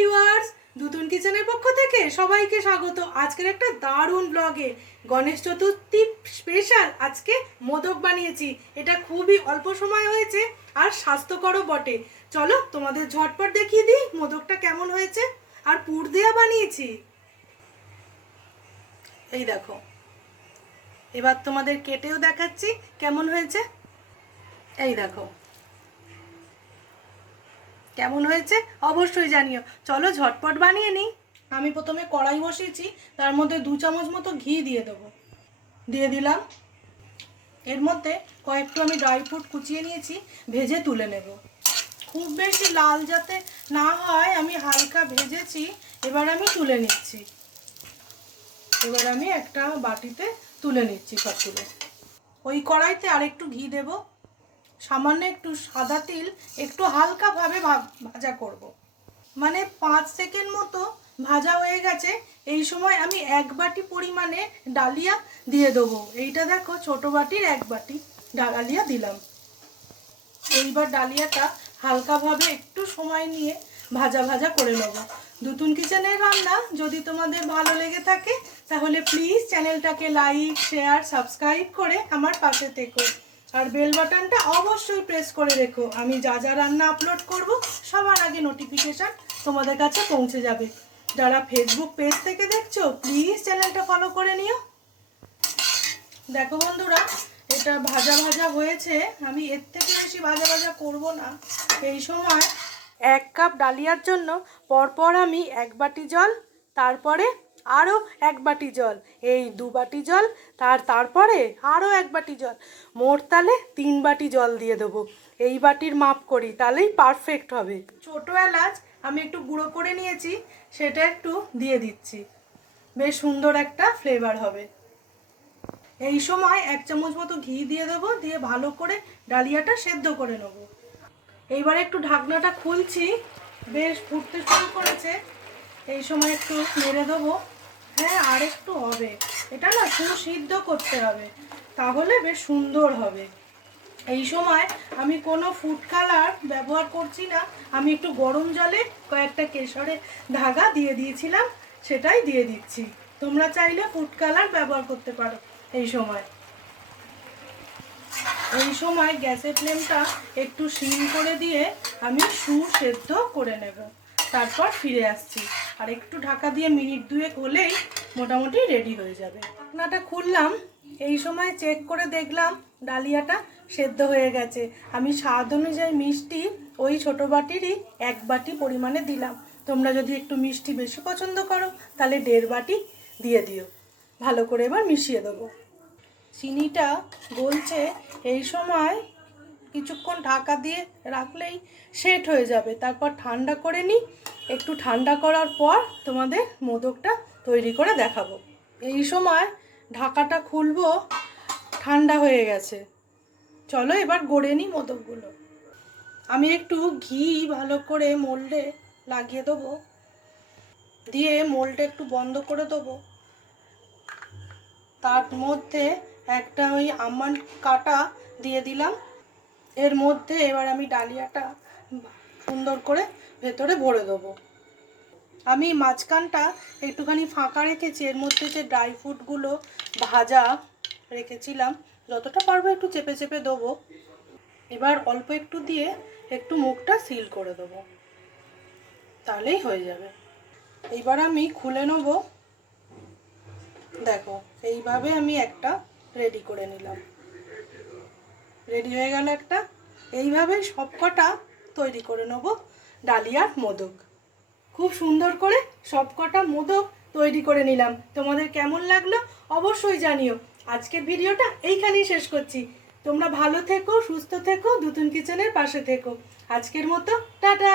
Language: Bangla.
ভিউয়ার্স, দুতুন কিচেনের পক্ষ থেকে সবাইকে স্বাগত। আজকের একটা দারুণ ব্লগে গণেশ চতুর্থী স্পেশাল আজকে মোদক বানিয়েছি। এটা খুবই অল্প সময় হয়েছে আর স্বাস্থ্যকরও বটে। চলো তোমাদের ঝটপট দেখিয়ে দিই মোদকটা কেমন হয়েছে। আর পুর দেয়া বানিয়েছি, এই দেখো। এবার তোমাদের কেটেও দেখাচ্ছি কেমন হয়েছে। এই দেখো কেমন হয়েছে অবশ্যই জানিও। চলো ঝটপট বানিয়ে নিই। আমি প্রথমে কড়াই বসিয়েছি, তার মধ্যে 2 চামচ মতো ঘি দিয়ে দেবো। দিয়ে দিলাম। এর মধ্যে কয়েকটু আমি ড্রাই ফ্রুট কুচিয়ে নিয়েছি, ভেজে তুলে নেব। খুব বেশি লাল যাতে না হয়, আমি হালকা ভেজেছি। এবার আমি তুলে নিচ্ছি। এবার আমি একটা বাটিতে তুলে নিচ্ছি সবগুলো। ওই কড়াইতে আরেকটু ঘি দেব, সামান্য একটু সাদা তিল, একটু হালকাভাবে ভাজা করব। মানে 5 সেকেন্ড মতো ভাজা হয়ে গেছে। এই সময় আমি 1 বাটি পরিমাণে ডালিয়া দিয়ে দেবো। এইটা দেখো, ছোট বাটির 1 বাটি ডালিয়া দিলাম। এইবার ডালিয়াটা হালকাভাবে একটু সময় নিয়ে ভাজা ভাজা করে নেব। দুতুন কিচেনের রান্না যদি তোমাদের ভালো লেগে থাকে তাহলে প্লিজ চ্যানেলটাকে লাইক, শেয়ার, সাবস্ক্রাইব করে আমার পাশে থেকো। আর বেল বাটনটা অবশ্যই প্রেস করে রেখো। আমি যা যা রান্না আপলোড করব সবার আগে নোটিফিকেশান তোমাদের কাছে পৌঁছে যাবে। যারা ফেসবুক পেজ থেকে দেখছো প্লিজ চ্যানেলটা ফলো করে নিও। দেখো বন্ধুরা, এটা ভাজা ভাজা হয়েছে। আমি এর থেকে বেশি ভাজা ভাজা করব না। এই সময় 1 কাপ ডালিয়ার জন্য পরপর আমি 1 বাটি জল, তারপরে আরও 1 বাটি জল, এই 2 বাটি জল, তারপরে আরও 1 বাটি জল, মোট তাহলে 3 বাটি জল দিয়ে দেবো। এই বাটির মাপ করি, তাহলেই পারফেক্ট হবে। ছোটো এলাচ আমি একটু গুঁড়ো করে নিয়েছি, সেটা একটু দিয়ে দিচ্ছি। বেশ সুন্দর একটা ফ্লেভার হবে। এই সময় 1 চামচ মতো ঘি দিয়ে দেবো, দিয়ে ভালো করে ডালিয়াটা সেদ্ধ করে নেব। এইবার একটু ঢাকনাটা খুলছি, বেশ ফুটতে শুরু করেছে। এই সময় একটু নেড়ে দেবো। হ্যাঁ, আর একটু হবে। এটা না সিদ্ধ করতে হবে, তাহলে বেশ সুন্দর হবে। এই সময় আমি কোনো ফুড কালার ব্যবহার করছি না। আমি একটু গরম জলে কয়েকটা কেশরের ধাগা দিয়ে দিয়েছিলাম, সেটাই দিয়ে দিচ্ছি। তোমরা চাইলে ফুড কালার ব্যবহার করতে পারো। এই সময় গ্যাসের ফ্লেমটা একটু সিম করে দিয়ে আমি সেদ্ধ করে নেব। তারপর ফিরে আসছি। আর একটু ঢাকা দিয়ে মিনিট 2 হলেই মোটামুটি রেডি হয়ে যাবে। ঢাকনাটা খুললাম। এই সময় চেক করে দেখলাম ডালিয়াটা সেদ্ধ হয়ে গেছে। আমি স্বাদ অনুযায়ী মিষ্টি ওই ছোটো বাটিরই 1 বাটি পরিমাণে দিলাম। তোমরা যদি একটু মিষ্টি বেশি পছন্দ করো তাহলে 1.5 বাটি দিয়ে দিও। ভালো করে এবার মিশিয়ে দেবো। চিনিটা গলছে। এই সময় কিছুক্ষণ ঢাকা দিয়ে রাখলেই সেট হয়ে যাবে। তারপর ঠান্ডা করে নিই। একটু ঠান্ডা করার পর তোমাদের মোদকটা তৈরি করে দেখাবো। এই সময় ঢাকাটা খুলবো, ঠান্ডা হয়ে গেছে। চলো এবার গড়ে নিই মোদকগুলো। আমি একটু ঘি ভালো করে মোল্ডে লাগিয়ে দেবো, দিয়ে মোল্ডটা একটু বন্ধ করে দেবো। তার মধ্যে একটা ওই আমন্ড কাটা দিয়ে দিলাম। এর মধ্যে এবার আমি ডালিয়াটা সুন্দর করে ভেতরে ভরে দেবো। আমি মাঝখানটা একটুখানি ফাঁকা রেখেছি। এর মধ্যে যে ড্রাই ফ্রুটগুলো ভাজা রেখেছিলাম, যতটা পারবো একটু চেপে চেপে দেবো। এবার অল্প একটু দিয়ে একটু মুখটা সিল করে দেবো, তাহলেই হয়ে যাবে। এইবার আমি খুলে নেব। দেখো, এইভাবে আমি একটা রেডি করে নিলাম। রেডি হয়ে গেল একটা। এইভাবেই সবকটা তৈরি করে নেব ডালিয়ার মোদক। খুব সুন্দর করে সবকটা মোদক তৈরি করে নিলাম। তোমাদের কেমন লাগলো অবশ্যই জানিও। আজকের ভিডিওটা এইখানেই শেষ করছি। তোমরা ভালো থেকো, সুস্থ থেকো, দুতুন কিচেনের পাশে থেকো। আজকের মতো টাটা।